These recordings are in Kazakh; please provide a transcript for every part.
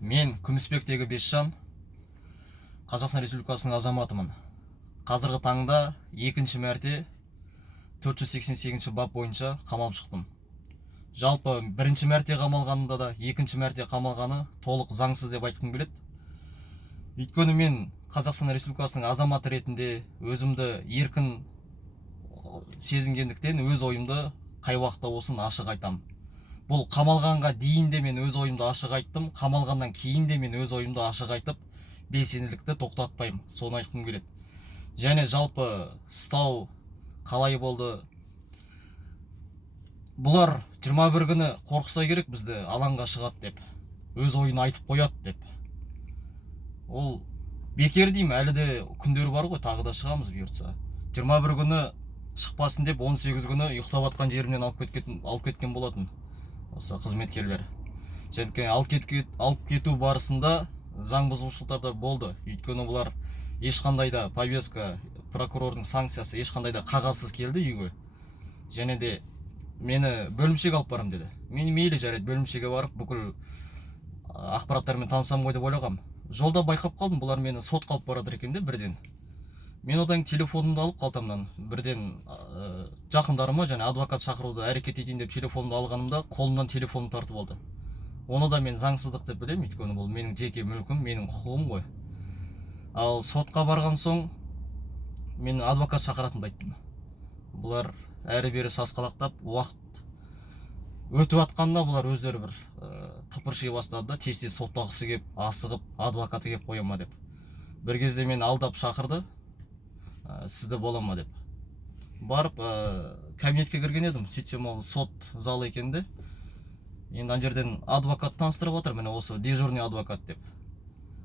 Мен Күмісбектегі Бесжан, Қазақстан Республикасының азаматымын. Қазіргі таңда екінші мәрте 488 бап бойынша қамалып шықтым. Жалпы бірінші мәрте қамалғанында да, екінші мәрте қамалғаны толық заңсыз деп айтқым келеді. Өйткені мен Қазақстан Республикасының азаматы ретінде өзімді еркін сезінгендіктен өз ойымды қай уақытта болсын ашық айтам. Бұл қамалғанға дейін де мен өз ойымды ашық айттым, қамалғаннан кейін де мен өз ойымды ашық айтып, белсенділікті тоқтатпаймын. Соны айтқым келеді. Және жалпы ұстау қалай болды? Бұлар 21 күні қорқса керек бізді алаңға шығады деп, өз ойын айтып қояды деп. Ол бекер деймін, әлі де күндер бар ғой, тағы да шығамыз бұйыртса. 21 күні шықпасын деп 18 күні ұйықтап жатқан жерімнен алып кеткен болатын осы қызметкерлер. Және алып кету барысында заң бұзушылықтар да болды. Өйткені бұлар ешқандай да повестка, прокурордың санкциясы ешқандай да қағазсыз келді үйге. Және де мені бөлімшеге алып барам деді. Мен мейлі жарайды, бөлімшеге барып бүкіл ақпараттармен танысам ғой деп ойлағам. Жолда байқап қалдым, бұлар мені сотқа алып барады екен де бірден. Мен одан телефонымды алып қалтамнан бірден жақындарыма және адвокат шақыруды әрекет етейін деп телефонымды алғанымда қолымнан телефонымды тартып алды. Оны да мен заңсыздық деп білемін, өйткені бұл менің жеке мүлкім, менің құқығым ғой. Ал сотқа барған соң мен адвокат шақыратынымды айттым. Бұлар әрі-бері сасқалақтап, уақыт өтіп жатқанда бұлар өздері бір тыпырши бастады да, тез соттағысы кеп, асығып, адвокаты кеп қояма деп. Бір кезде мен алдап шақырды, сізді болама деп. Барып кабинетке кірген едім, сөйтсем ол сот залы екен де. Енді ана жерден адвокат таныстырып отыр, міне осы дежурный адвокат деп.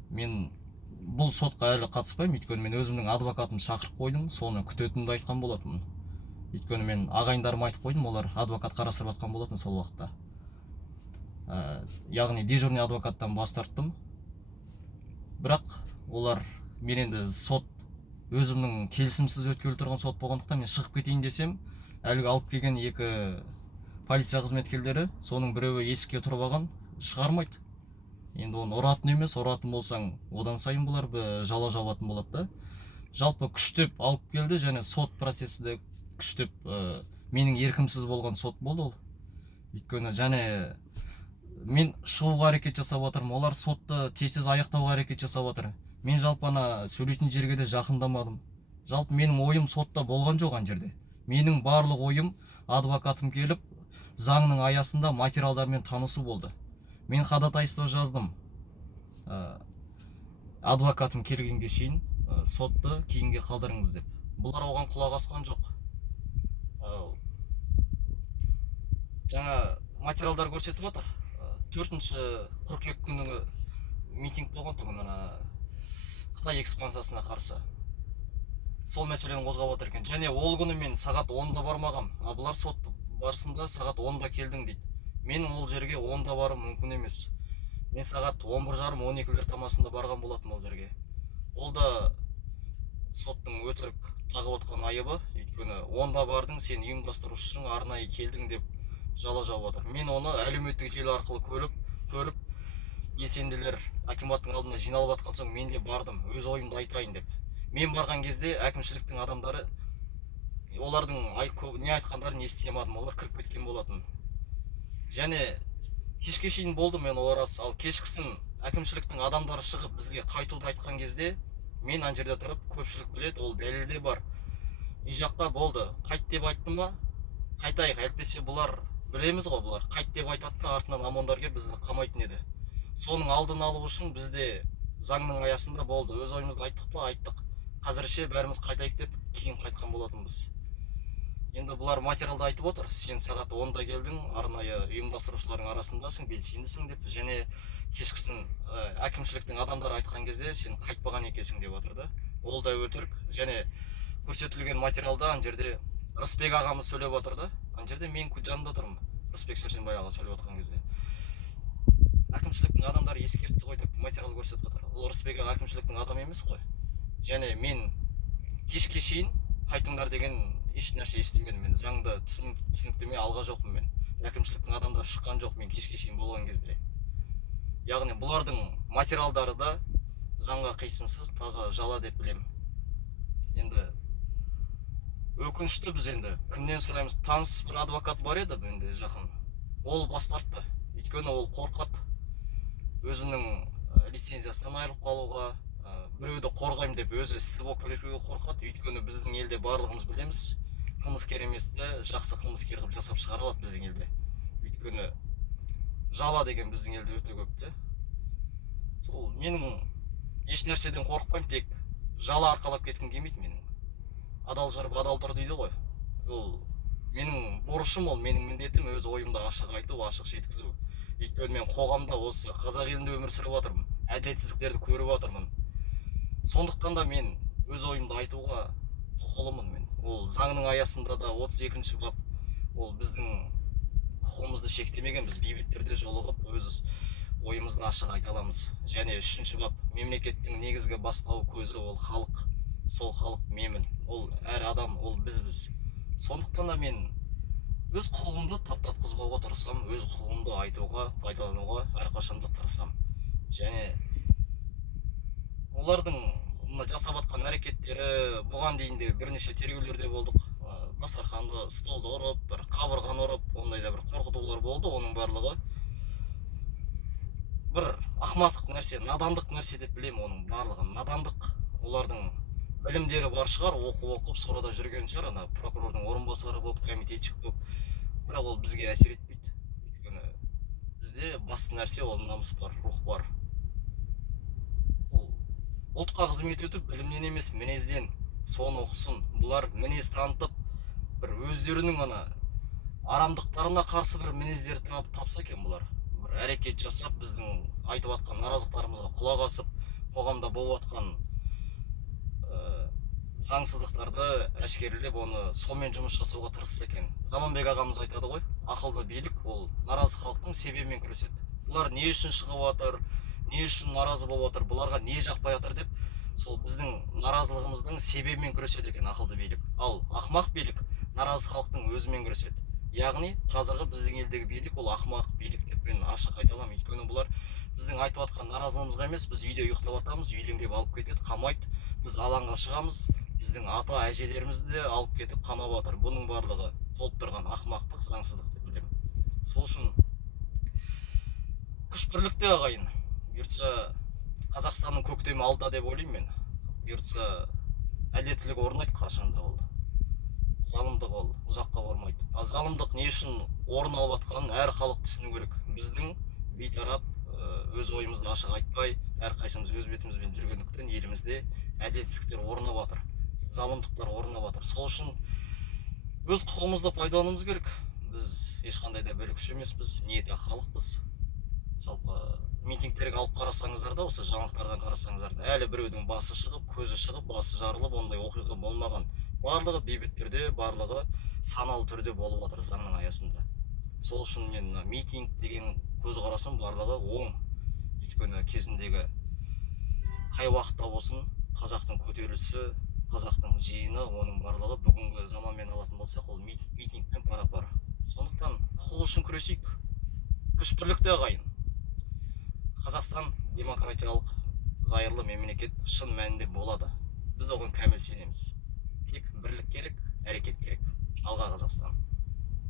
Мен бұл сотқа әлі қатыспаймын, өйткені мен өзімнің адвокатымды шақырып қойдым, соны күтетінімді айтқан болатынмын. Өйткені мен ағайындарыма айтып қойдым, олар адвокат қарастырып жатқан болатын сол уақытта. Яғни дежурный адвокаттан бас тарттым. Бірақ олар мен енді сот өзімнің келісімсіз өткелі тұрған сот болғандықтан мен шығып кетейін десем, әлгі алып келген екі полиция қызметкерлері, соның біреуі есікке тұрып алған, шығармайды. Енді оны ұратын емес, ұратын болсаң, одан сайын бұлар жала жабатын болады да. Жалпы күштеп алып келді, және сот процесі де күштеп менің еркімсіз болған сот болды ол. Өйткені және мен шығуға әрекет жасап жатырмын, олар сотты тез аяқтауға әрекет жасап жатыр. Мен жалпы ана сөйлейтін жерге де жақындамадым. Жалпы менің ойым сотта болған жоқ ана жерде. Менің барлық ойым адвокатым келіп, заңның аясында материалдармен танысу болды. Мен ходатайство жаздым. Адвокатым келгенге шейін сотты кейінге қалдырыңыз деп. Бұлар оған құлақ асқан жоқ. Жаңа материалдар көрсетіп отыр. 4-ші қыркүйек күні митинг болған тұғын, Қытай экспансиясына қарсы. Сол мәселені қозғап отыр екен. Және ол күні мен сағат 10-да бармағам. Бұлар сот барысында сағат 10-да келдің дейді. Менің ол жерге 10-да барым мүмкін емес. Мен сағат 11:30-12-лер тамасында барған болатын ол жерге. Ол да соттың өтірік тағып отқан айыбы. Өйткені 10-да бардың, сен ұйымдастырушысың, арнайы келдің деп жала жауып отыр. Мен оны әлеуметтік желі арқылы көріп, белсенділер акиматтың алдына жиналып жатқан соң мен де бардым, өз ойымды айтайын деп. Мен барған кезде әкімшіліктің адамдары, олардың не айтқандарын ести алмадым, олар кіріп кеткен болатын. Және кешке шейін болды мен олар рас, ал кешкісін әкімшіліктің адамдары шығып бізге қайтуды айтқан кезде мен ана жерде тұрып, көпшілік біледі, ол дәлелде бар. Үй жақта болды, қайт деп айтты ма, қайтайық, әйтпесе бұлар білеміз ғой, бұлар қайт деп айтады да артынан ОМОНдар келіп бізді қамайтын еді. Соның алдын алу үшін бізде заңның аясында болды. Өз ойымызды айттық па? Айттық. Қазірше бәріміз қайтайық деп кейін қайтқан болатынбыз. Енді бұлар материалды айтып отыр. Сен сағат 10-да келдің, арнайы ұйымдастырушылардың арасындасың, белсендісің деп, және кешкісін әкімшіліктің адамдары айтқан кезде сен қайтпаған екенсің деп отыр да. Ол да өтірік. Және көрсетілген материалда ана жерде Рысбек ағамыз сөйлеп отыр да. Ана жерде мен жанында тұрмын. Рысбек Сәрсенбай аға сөйлеп отқан кезде. Әкімшіліктің адамдары ескертті ғой деп материал көрсетіп отыр. Ол Рысбек аға әкімшіліктің адамы емес қой. Және мен кешке шейін қайтыңдар деген еш нәрсе естімедім. Мен заңды түсініктеме алға жоқпын мен. әкімшіліктің адамдары шыққан жоқ мен кешке шейін болған кезде. Яғни бұлардың материалдары да заңға қисынсыз таза жала деп білем. Енді өкінішті, біз енді кімнен сұраймыз? Таныс бір адвокат бар еді енді жақын, ол бас тартты. Өйткені ол қорқады өзінің лицензиясынан айырылып қалуға, біреуді қорғаймын деп өзі істі болып кетуге қорқады. Өйткені біздің елде барлығымыз білеміз, қылмыскер еместі жақсы қылмыскер қылып жасап шығара алады біздің елде. Өйткені жала деген біздің елде өте көп те. Сол менің еш нәрседен қорықпаймын, тек жала арқалап кеткім келмейді менің. Адал жүріп адал тұр дейді ғой. Ол менің борышым, ол менің міндетім өз ойымды ашық айту, ашық жеткізу. Өйткені мен қоғамда осы қазақ елінде өмір сүріп жатырмын, әділетсіздіктерді көріп жатырмын. Сондықтан да мен өз ойымды айтуға құқылымын мен. Ол заңның аясында да 32-ші бап ол біздің құқығымызды шектемеген, біз бейбіт түрде жолығып өз ойымызды ашық айта аламыз. Және 3-ші бап мемлекеттің негізгі бастау көзі ол халық. Сол халық менмін, ол әр адам, ол біз. Сондықтан да мен өз құқығымды таптатқызбауға тырысам, өз құқығымды айтуға, пайдалануға әрқашанда тырысам. Және олардың жасап жатқан әрекеттері бұған дейін де бірнеше тергеулерде болдық. Дастарханды, столды ұрып, бір қабырғаны ұрып, ондай да бір қорқытулар болды. Оның барлығы бір ақымақтық нәрсе, надандық нәрсе деп білемін. Оның барлығы надандық. Олардың білімдері бар шығар, оқып сорада жүрген шығар, ана прокурордың орынбасары болып, комитетчик болып. Бірақ ол бізге әсер етпейді. Өйткені бізде басты нәрсе ол намыс бар, рух бар. Ол ұлтқа қызмет етіп, білімнен емес, мінезден соны оқысын. Бұлар мінез танытып, бір өздерінің ана арамдықтарына қарсы бір мінездер тапса екен бұлар. Бір әрекет жасап, біздің айтып жатқан наразылықтарымызға құлақ асып, қоғамда болып жатқан заңсыздықтарды әшкерелеп, оны сонымен жұмыс жасауға тырысса екен. Заманбек ағамыз айтады ғой, ақылды билік ол наразы халықтың себебімен күреседі. Бұлар не үшін шығып жатыр, не үшін наразы болып жатыр, бұларға не жақпай жатыр деп, сол біздің наразылығымыздың себебімен күреседі екен ақылды билік. Ал ақымақ билік наразы халықтың өзімен күреседі. Яғни қазіргі біздің елдегі билік ол ақымақ билік деп мен ашық айта аламын. Өйткені бұлар біздің айтып жатқан наразылығымызға емес, біз үйде ұйықтап жатамыз, үйлеңдеп алып кетеді, қамайды. Біз алаңға шығамыз, біздің ата әжелерімізді де алып кетіп қамап жатыр. Бұның барлығы толып тұрған ақымақтық, заңсыздық деп білемін. Сол үшін күш бірлікте ағайын. Бұйыртса Қазақстанның көктемі алда деп ойлаймын мен. Бұйыртса әділеттілік орнайды қашанда ол. Залымдық ол ұзаққа бармайды. А залымдық не үшін орын алып жатқанын әр халық түсіну керек. Біздің бейтарап өз ойымызды ашық айтпай, әрқайсымыз өз бетімізбен жүргендіктен елімізде әділетсіздіктер орнап жатыр, залымдықтар орнап жатыр. Сол үшін өз құқығымызды пайдалануымыз керек. Біз ешқандай да бөлек күш емеспіз, ниеті халықпыз. Жалпы митингтерге алып қарасаңыздар да, осы жаңалықтардан қарасаңыздар да, әлі біреудің басы шығып, көзі шығып, басы жарылып, ондай оқиға болмаған. Барлығы бейбіт түрде, барлығы саналы түрде болып жатыр заңның аясында. Сол үшін мен митинг деген көзқарасым барлығы оң. Өйткені кезіндегі қай уақытта болсын қазақтың көтерілісі, қазақтың жиыны, оның барлығы бүгінгі заманмен алатын болсақ, ол митингпен пара-пар. Сондықтан құқық үшін күресейік. Күш бірлікте ағайын. Қазақстан демократиялық зайырлы мемлекет шын мәнінде болады. Біз оған кәміл сенеміз. Тек бірлік керек, әрекет керек. Алға Қазақстан.